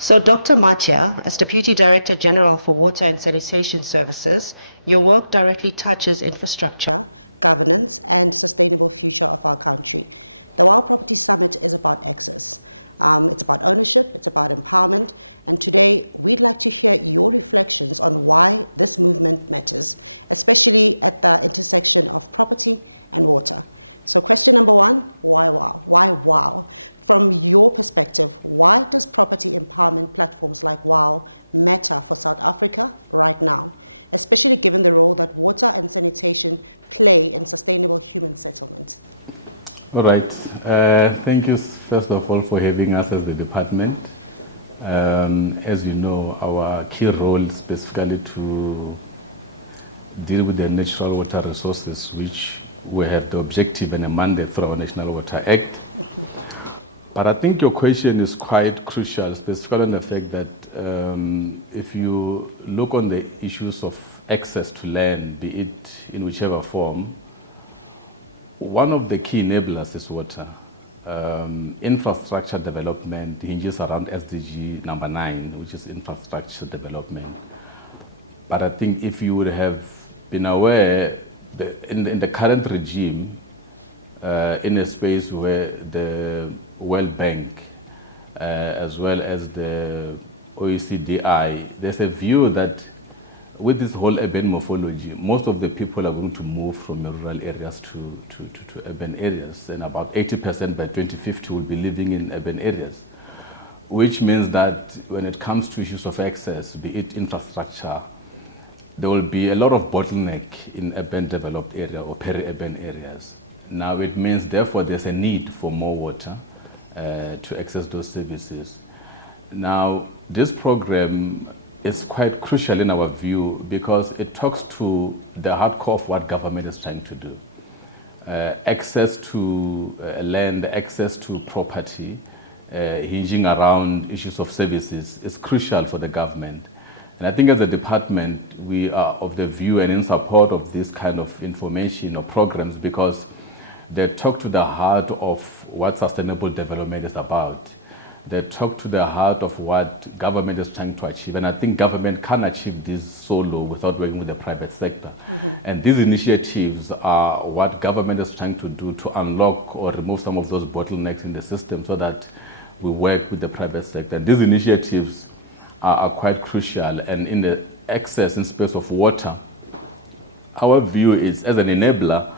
So, Dr. Mathye, as Deputy Director General for Water and Sanitation Services, your work directly touches infrastructure, governance, and sustainable future of our country. The World Country Summit is about access. It's about ownership, it's about empowerment, and today we have to get your reflections on why this movement matters, especially at the intersection of poverty and water. So, question number one, why WOW? From your perspective, why does poverty empowerment platforms like WOW matter for South Africa right now, especially given the role that water and sanitation play in sustainable human development? All right. Thank you, first of all, for having us as the department. As you know, our key role is specifically to deal with the natural water resources, which we have the objective and a mandate through our National Water Act. But I think your question is quite crucial, specifically on the fact that if you look on the issues of access to land, be it in whichever form, one of the key enablers is water. Infrastructure development hinges around SDG number 9, which is infrastructure development. But I think if you would have been aware, in the current regime, in a space where the World Bank, as well as the OECD, there's a view that with this whole urban morphology, most of the people are going to move from rural areas to urban areas, and about 80% by 2050 will be living in urban areas, which means that when it comes to issues of access, be it infrastructure, there will be a lot of bottleneck in urban developed area or peri-urban areas. Now it means, therefore, there's a need for more water to access those services. Now, this program is quite crucial in our view because it talks to the hardcore of what government is trying to do. Access to land, access to property, hinging around issues of services is crucial for the government. And I think as a department, we are of the view and in support of this kind of information or programs because they talk to the heart of what sustainable development is about. They talk to the heart of what government is trying to achieve. And I think government can achieve this solo without working with the private sector. And these initiatives are what government is trying to do to unlock or remove some of those bottlenecks in the system so that we work with the private sector. And these initiatives are quite crucial. And in the access in space of water, our view is as an enabler,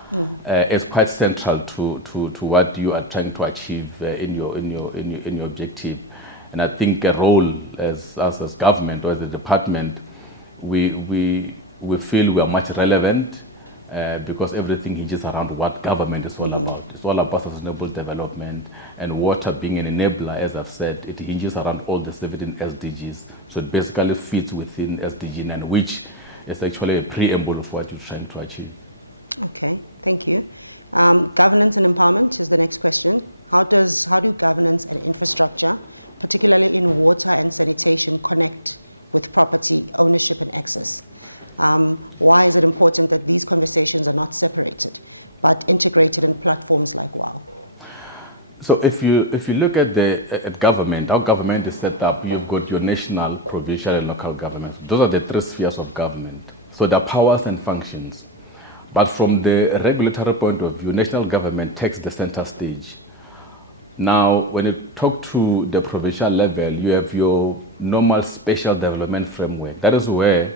is quite central to what you are trying to achieve in your objective. And I think a role as us as government or as a department, we feel we are much relevant because everything hinges around what government is all about. It's all about sustainable development, and water being an enabler, as I've said, it hinges around all the 17 SDGs. So it basically fits within SDG 9, which is actually a preamble of what you're trying to achieve. Governance and environment is the next question. How does governance and infrastructure, particularly in water and sanitation, connect with property, ownership, and access? Why is it important that these conversations are not separate, integrated in platforms like that? So if you look at government, how government is set up, you've got your national, provincial, and local governments. Those are the three spheres of government. So the powers and functions. But from the regulatory point of view, national government takes the center stage. Now, when you talk to the provincial level, you have your normal special development framework. That is where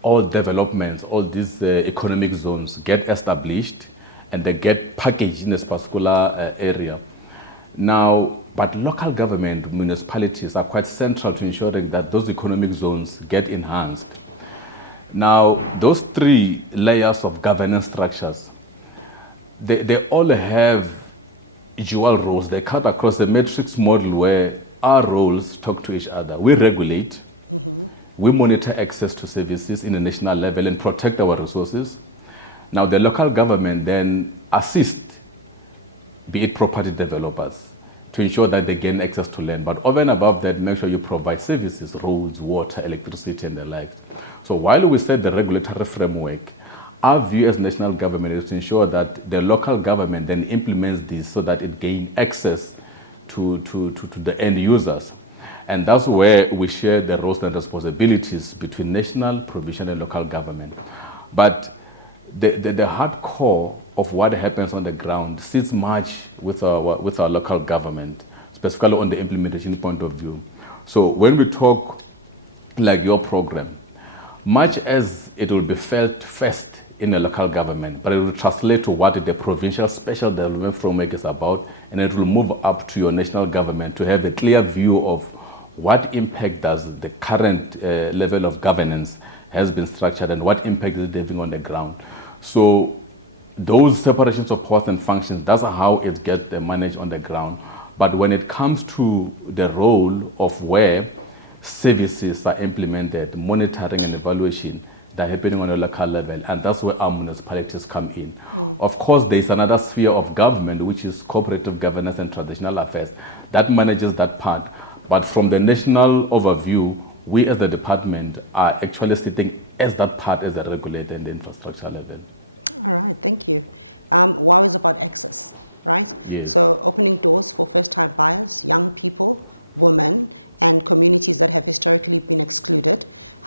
all developments, all these economic zones get established and they get packaged in this particular area. Now, but local government, municipalities are quite central to ensuring that those economic zones get enhanced. Now, those three layers of governance structures, they all have dual roles. They cut across the matrix model where our roles talk to each other. We regulate, we monitor access to services in the national level and protect our resources. Now, the local government then assist, be it property developers, to ensure that they gain access to land. But over and above that, make sure you provide services, roads, water, electricity, and the like. So while we set the regulatory framework, our view as national government is to ensure that the local government then implements this so that it gains access to the end users. And that's where we share the roles and responsibilities between national, provincial, and local government. But the hard core of what happens on the ground sits much with our local government, specifically on the implementation point of view. So when we talk like your program, much as it will be felt first in a local government, but it will translate to what the provincial special development framework is about, and it will move up to your national government to have a clear view of what impact does the current level of governance has been structured and what impact is it having on the ground. So those separations of powers and functions, that's how it gets managed on the ground. But when it comes to the role of where services are implemented, monitoring and evaluation, they're happening on a local level, and that's where our municipalities come in. Of course, there's another sphere of government, which is cooperative governance and traditional affairs, that manages that part. But from the national overview, we as the department are actually sitting as that part as a regulator in the infrastructure level. Yes.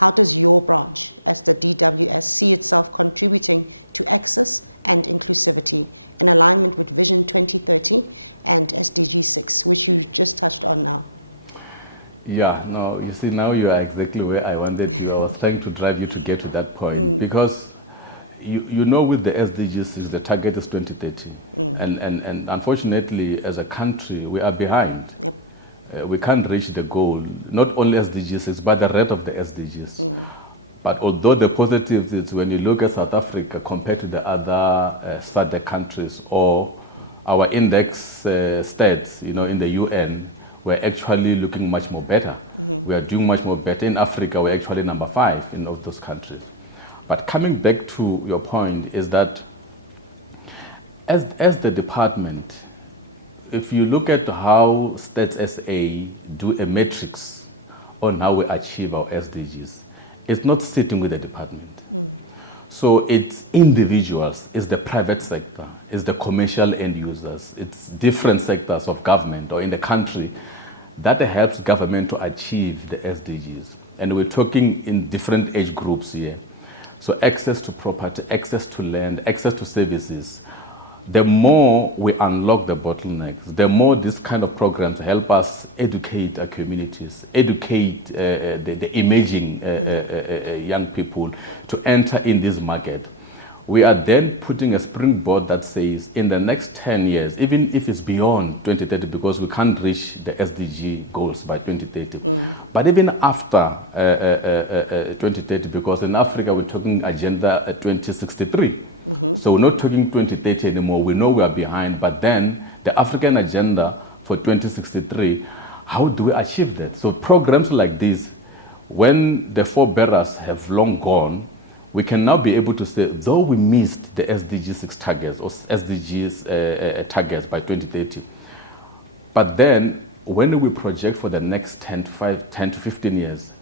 How is your branch at the DW see itself contributing to access and inclusivity in alignment with Vision 2030 and SDG 6, which you just touched on now? Yeah, no, you see, now you are exactly where I wanted you. I was trying to drive you to get to that point because you know with the SDG 6, the target is 2030. And unfortunately, as a country, we are behind. We can't reach the goal, not only SDG 6, but the rest of the SDGs. But although the positive is when you look at South Africa compared to the other SADC countries or our index stats, in the UN, we're actually looking much more better. We are doing much more better. In Africa, we're actually number 5 in all those countries. But coming back to your point is that as the department, if you look at how Stats SA do a matrix on how we achieve our SDGs, it's not sitting with the department. So it's individuals, it's the private sector, it's the commercial end users, it's different sectors of government or in the country that helps government to achieve the SDGs. And we're talking in different age groups here. So access to property, access to land, access to services. The more we unlock the bottlenecks, the more these kind of programs help us educate our communities, educate the emerging young people to enter in this market. We are then putting a springboard that says in the next 10 years, even if it's beyond 2030, because we can't reach the SDG goals by 2030, but even after 2030, because in Africa we're talking Agenda 2063. So we're not talking 2030 anymore. We know we are behind, but then the African agenda for 2063, how do we achieve that? So programs like this, when the forebearers have long gone, we can now be able to say, though we missed the SDG 6 targets or SDGs targets by 2030, but then when we project for the next 10 to 15 years,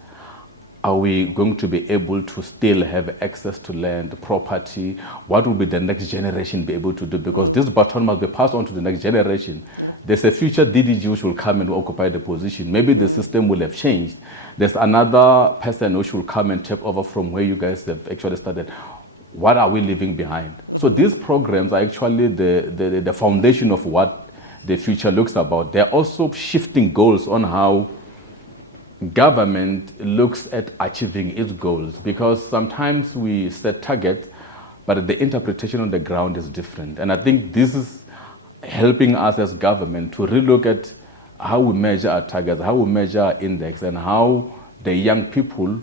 are we going to be able to still have access to land, property? What will be the next generation be able to do? Because this baton must be passed on to the next generation. There's a future DDG which will come and occupy the position. Maybe the system will have changed. There's another person which will come and take over from where you guys have actually started. What are we leaving behind? So these programs are actually the foundation of what the future looks about. They're also shifting goals on how government looks at achieving its goals, because sometimes we set targets, but the interpretation on the ground is different. And I think this is helping us as government to relook at how we measure our targets, how we measure our index, and how the young people,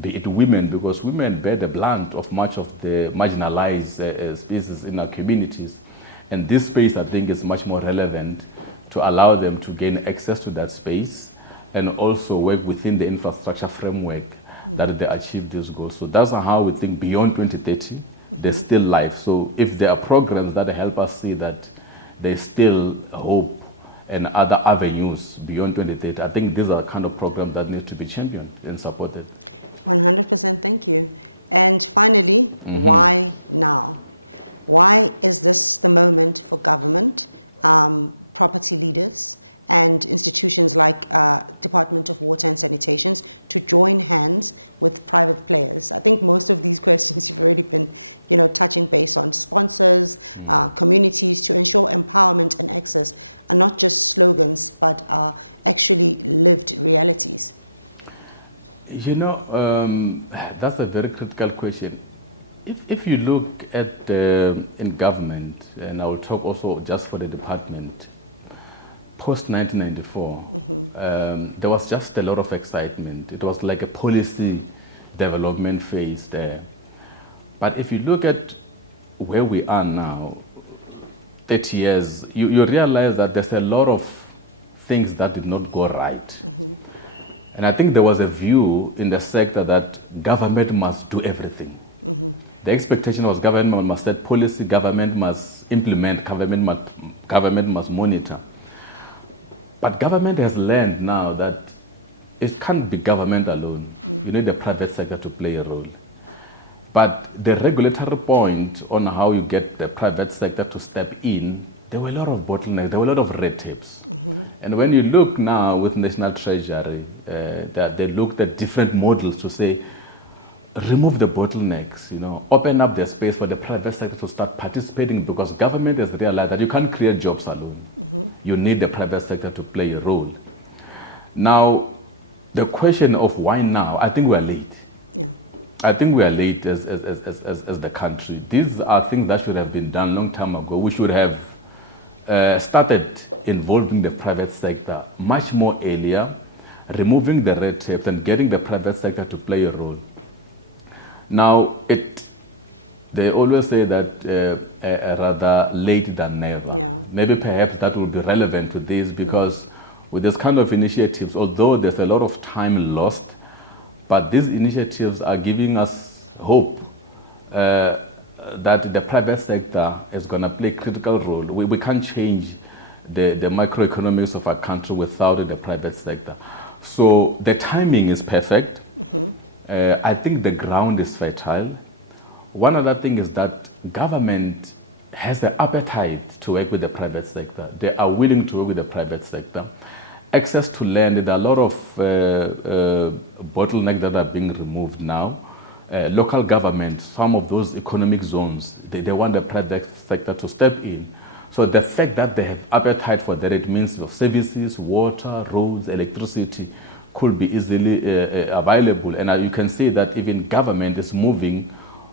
be it women, because women bear the brunt of much of the marginalized spaces in our communities. And this space, I think, is much more relevant to allow them to gain access to that space and also work within the infrastructure framework that they achieve these goals. So that's how we think beyond 2030, there's still life. So if there are programs that help us see that there's still hope and other avenues beyond 2030, I think these are kind of programs that need to be championed and supported. Mm-hmm. and institutions like Department of Water Sanitation to join hands with private players. I think most of these questions really been touching based on sponsors, on communities, social empowerment and access, and not just slogans, but are actually lived reality. That's a very critical question. If you look at in government, and I will talk also just for the department, post 1994, there was just a lot of excitement. It was like a policy development phase there. But if you look at where we are now, 30 years, you realize that there's a lot of things that did not go right. And I think there was a view in the sector that government must do everything. The expectation was government must set policy, government must implement, government must monitor. But government has learned now that it can't be government alone. You need the private sector to play a role. But the regulatory point on how you get the private sector to step in, there were a lot of bottlenecks, there were a lot of red tapes. And when you look now with National Treasury, they looked at different models to say, remove the bottlenecks, open up the space for the private sector to start participating, because government has realized that you can't create jobs alone. You need the private sector to play a role. Now, the question of why now, I think we are late. I think we are late as the country. These are things that should have been done a long time ago. We should have started involving the private sector much more earlier, removing the red tapes and getting the private sector to play a role. Now, they always say that rather late than never. Maybe perhaps that will be relevant to this, because with this kind of initiatives, although there's a lot of time lost, but these initiatives are giving us hope that the private sector is going to play a critical role. We can't change the microeconomics of our country without the private sector. So the timing is perfect. I think the ground is fertile. One other thing is that government has the appetite to work with the private sector. They are willing to work with the private sector. Access to land, there are a lot of bottlenecks that are being removed now. Local government, some of those economic zones, they want the private sector to step in. So the fact that they have appetite for that, it means the services, water, roads, electricity could be easily available. And you can see that even government is moving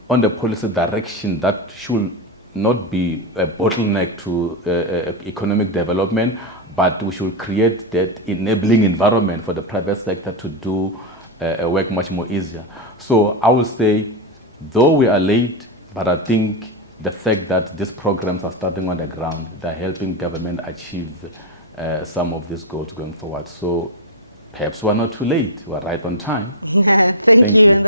on the policy direction that should not be a bottleneck to economic development, but we should create that enabling environment for the private sector to do work much more easier. So I would say, though we are late, but I think the fact that these programs are starting on the ground, they're helping government achieve some of these goals going forward. So perhaps we're not too late, we're right on time. Thank you.